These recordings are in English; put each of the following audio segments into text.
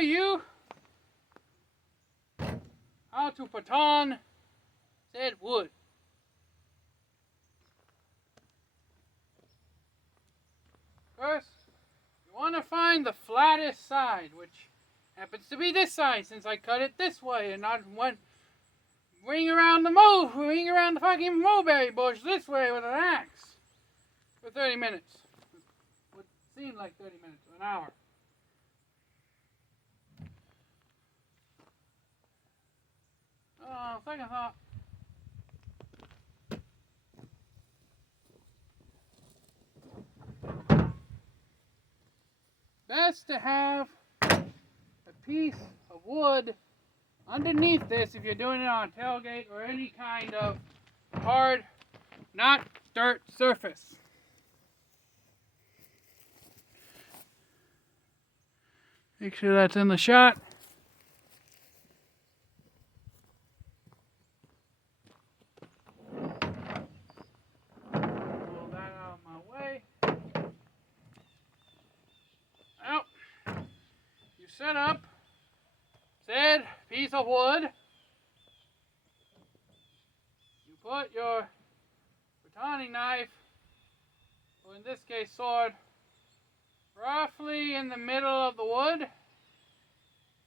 you how to baton said wood. First, you want to find the flattest side, which happens to be this side since I cut it this way and not one ring around the fucking mulberry bush this way with an axe for 30 minutes. What seemed like 30 minutes, an hour. Oh, second thought. Best to have a piece of wood underneath this if you're doing it on a tailgate or any kind of hard, not dirt surface. Make sure that's in the shot. Pull that out of my way. Well, you set up said piece of wood. You put your batoning knife, or in this case sword, roughly in the middle of the wood.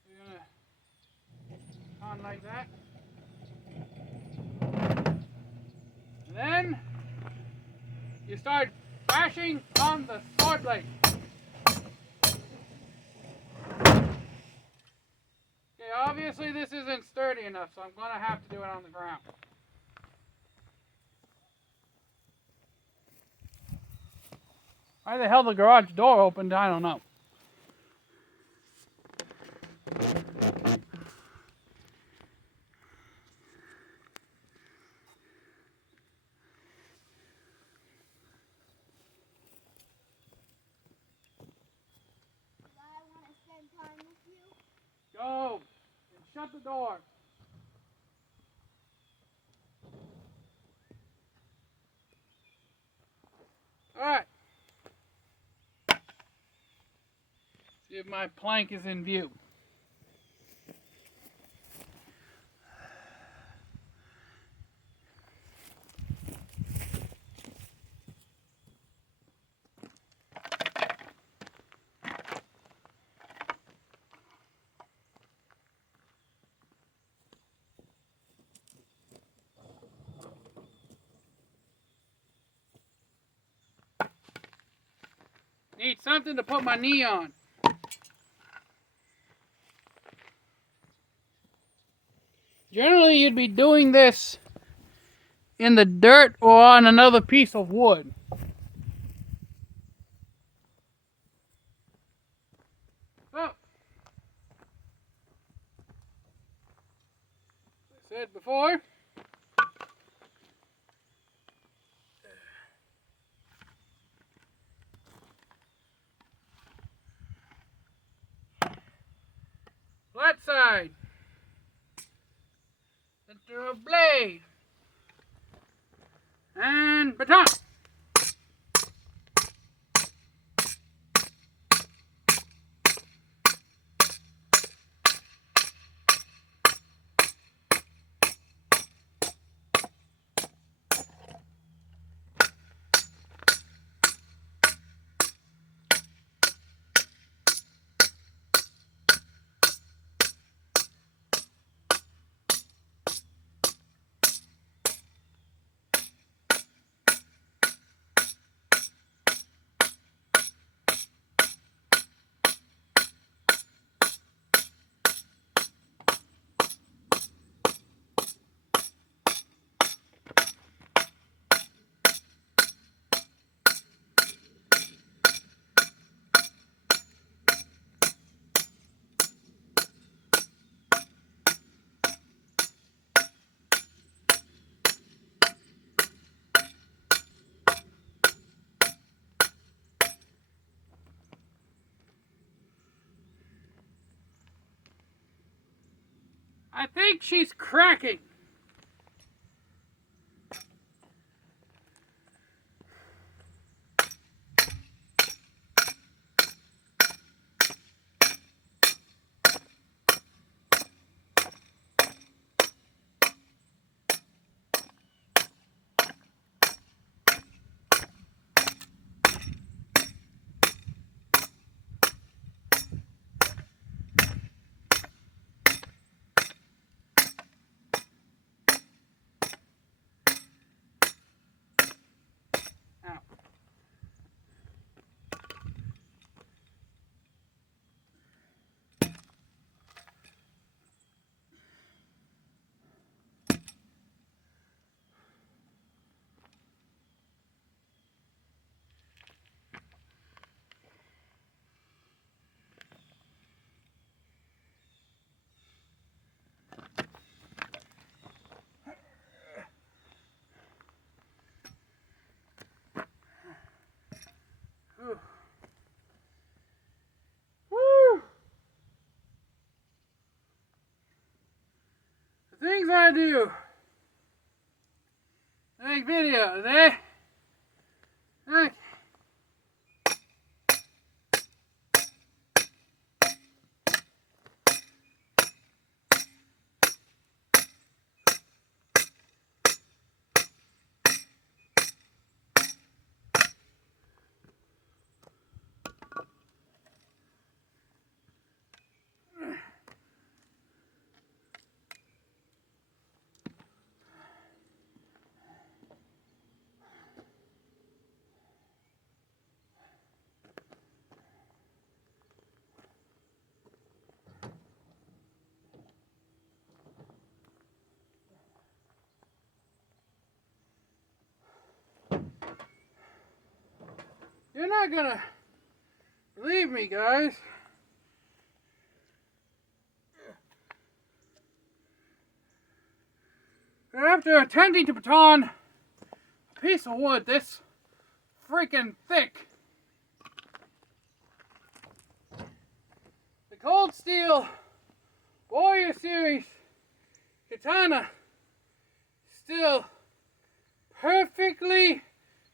You're gonna baton like that. And then you start bashing on the sword blade. Okay, obviously this isn't sturdy enough, so I'm gonna have to do it on the ground. Why the hell the garage door opened, I don't know. I want to spend time with you. Go and shut the door. Alright. See if my plank is in view. Need something to put my knee on. Generally, you'd be doing this in the dirt or on another piece of wood. So, as I said before, flat side, center of blade, and baton. I think she's cracking. things I do. Make videos, eh? Okay. You're not gonna believe me, guys. After attempting to baton a piece of wood this freaking thick, the Cold Steel Warrior Series katana still perfectly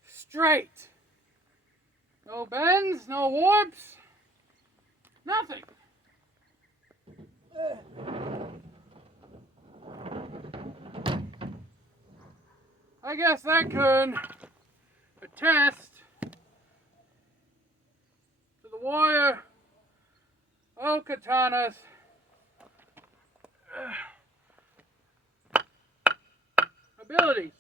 straight. No bends, no warps, nothing. I guess that could attest to the Warrior O Katana's abilities.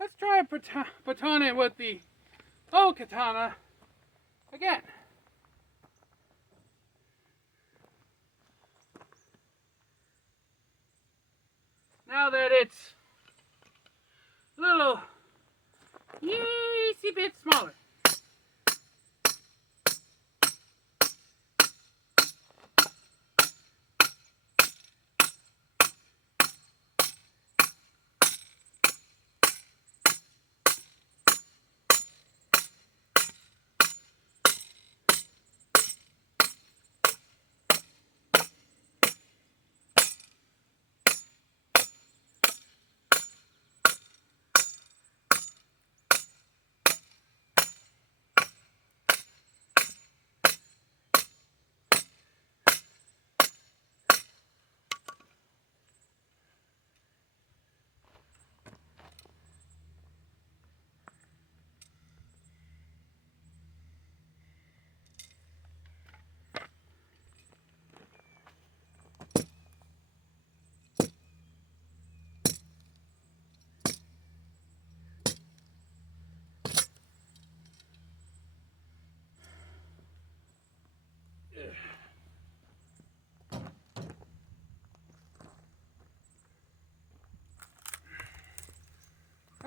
Let's try batoning with the O Katana again. Now that it's a little easy bit smaller.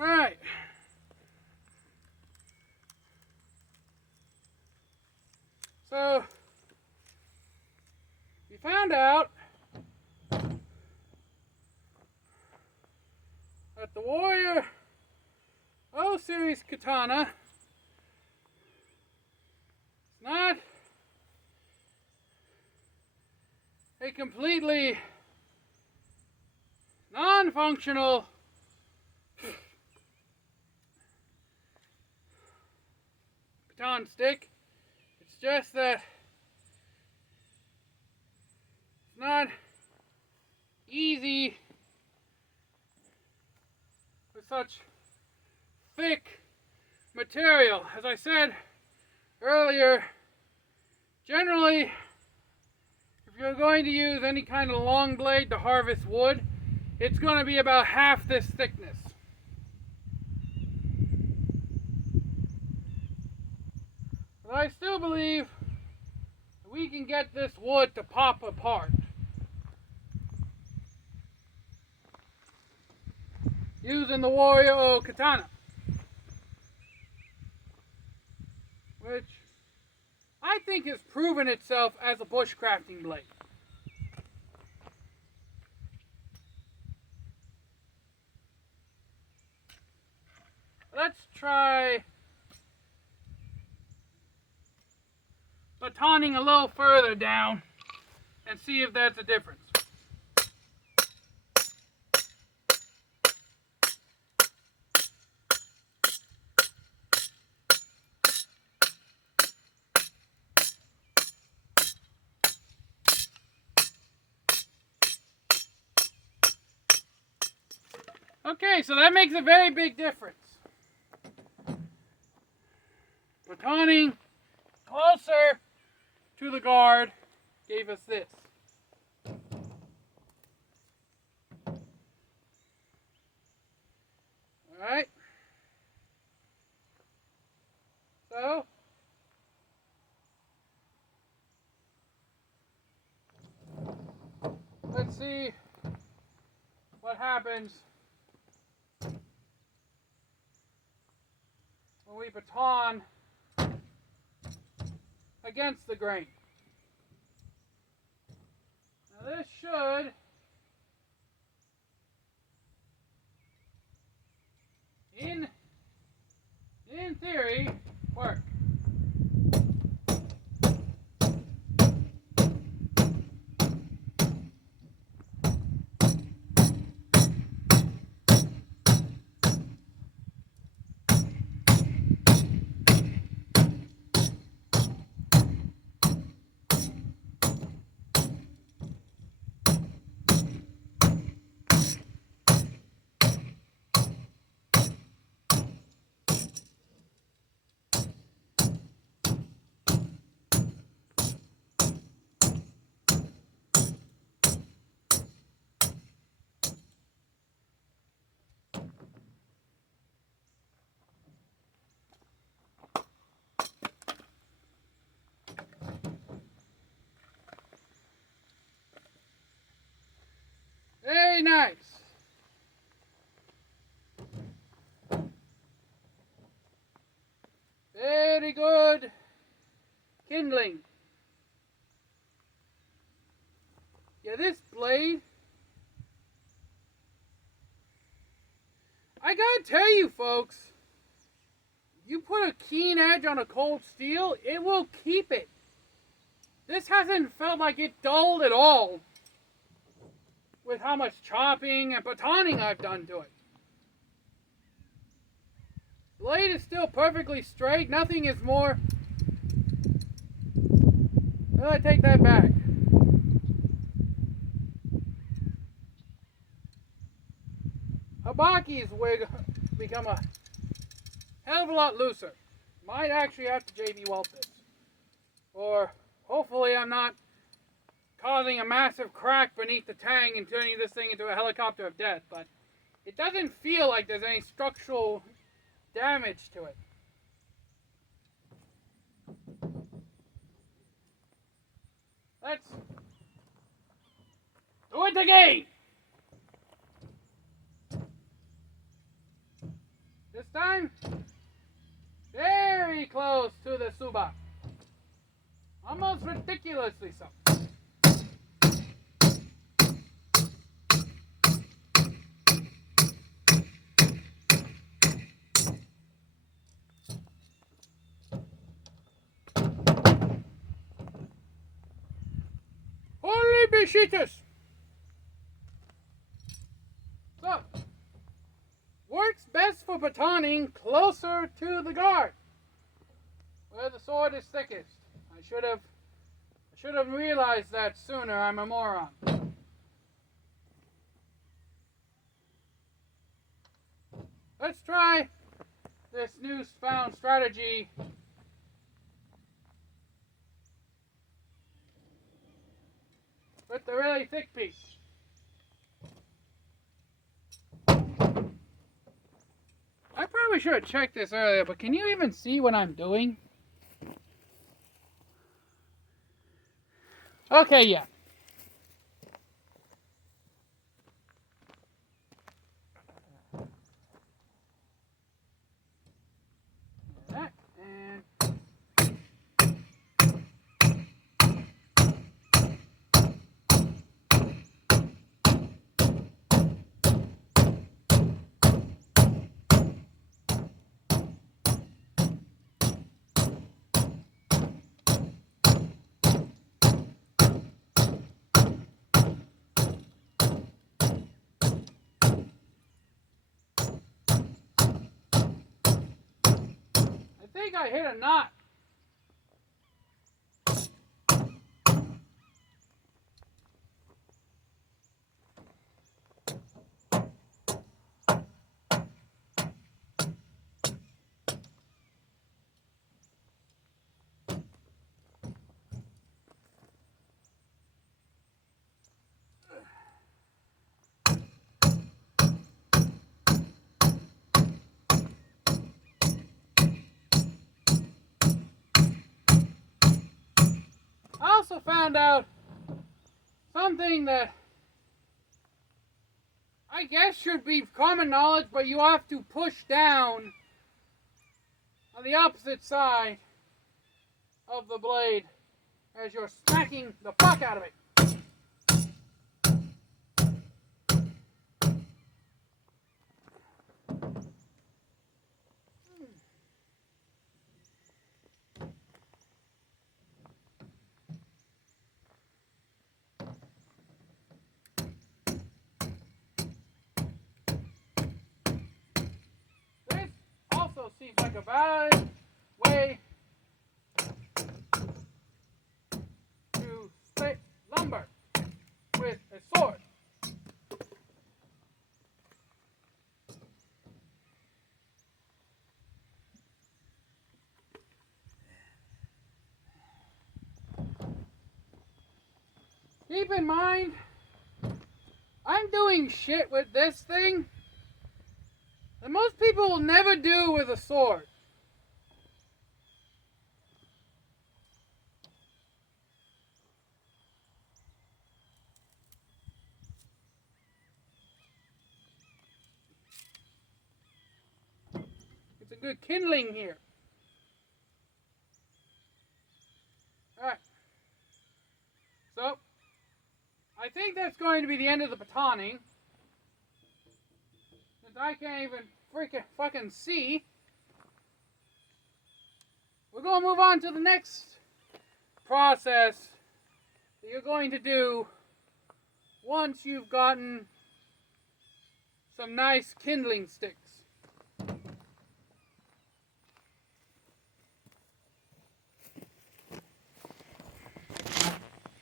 Alright. So, we found out that the Warrior O Series katana is not a completely non-functional baton stick. It's just that it's not easy with such thick material. As I said earlier, generally if you're going to use any kind of long blade to harvest wood, it's going to be about half this thickness. But I still believe we can get this wood to pop apart using the Warrior Katana, which I think has proven itself as a bushcrafting blade. Let's try batoning a little further down and see if that's a difference. Okay, so that makes a very big difference. Batoning closer to the guard gave us this. Alright. So, let's see what happens when we baton against the grain. Now this should in theory work. Very nice. Very good kindling. Yeah, this blade, I gotta tell you folks, you put a keen edge on a cold steel, it will keep it. This hasn't felt like it dulled at all with how much chopping and batoning I've done to it. Blade is still perfectly straight. Nothing is more... Well, I take that back. Habaki's wig become a hell of a lot looser. Might actually have to JB weld this. Or hopefully I'm not causing a massive crack beneath the tang and turning this thing into a helicopter of death, but it doesn't feel like there's any structural damage to it. Let's do it again! This time, very close to the suba. Almost ridiculously so. Holy beshitas! So, works best for batoning closer to the guard, where the sword is thickest. I should have realized that sooner. I'm a moron. Let's try this newfound strategy. with the really thick piece. I probably should have checked this earlier, but can you even see what I'm doing? Okay, yeah. That, and I think I hit a knot. I also found out something that I guess should be common knowledge, but you have to push down on the opposite side of the blade as you're smacking the fuck out of it. This also seems like a valid way to split lumber with a sword. Keep in mind, I'm doing shit with this thing that most people will never do with a sword. It's a good kindling here. Alright. So, I think that's going to be the end of the batoning. Since I can't even freaking fucking see. We're going to move on to the next process that you're going to do once you've gotten some nice kindling sticks.